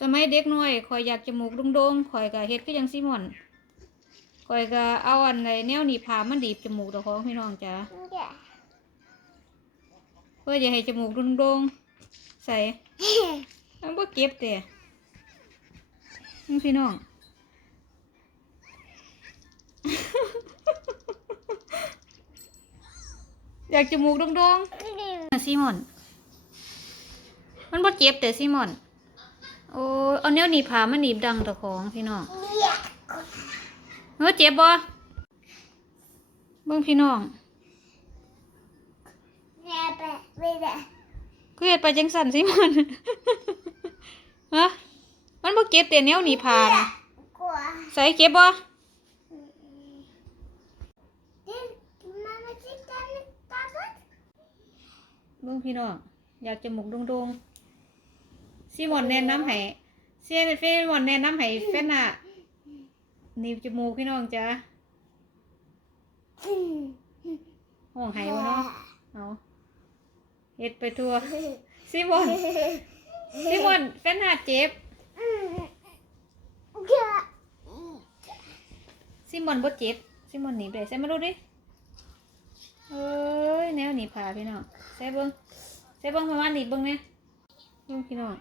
สมัยเด็กน้อยข่อยอยากจมูกโด่งๆข่อยก็เฮ็ดคือจังซิมอนข่อยก็เอาอันใดแนวหนีบผ้ามันดีบจมูกเจ้าของพี่น้องจ้าอย่าเพื่อจะให้จมูกโด่งๆใส่มันบ่เก็บแต่นี่พี่น้องอยากจมูกโด่งๆซิมอน มันบ่เจ็บแต่ซิมอน โอ้ยเอาแนวหนีบผ้ามาหนีบดังเจ้าของพี่น้องอย่าเฮ้ยเจ็บบ่เบิ่งพี่น้องอย่าไปไม่ได้คือเฮ็ดไปจังสั่นซิมันฮะมันบ่เก็บแต่แนวหนีผ่านกลัวใส่เก็บบ่เดี๋ยวมามาจิตกันตาบัดเบิ่งพี่น้องอยากจมูกโด่งๆ ซิมอนแนะนำให้เซียนเฟนมอนแนะนำให้แฟนน่ะหนีบจมูกพี่น้องจ้ะห้องไห้บ่เนาะเอาเฮ็ดไปทั่วซิมอนซิมอนแฟนน่ะเจ็บซีมอนบ่เจ็บซิมอนหนีได้ใส่มาดูดิเอ้ยแนวหนีผ่าพี่น้องใส่เบิ่งใส่เบิ่งประมาณหนีบเบิ่งเนี่ยพี่น้อง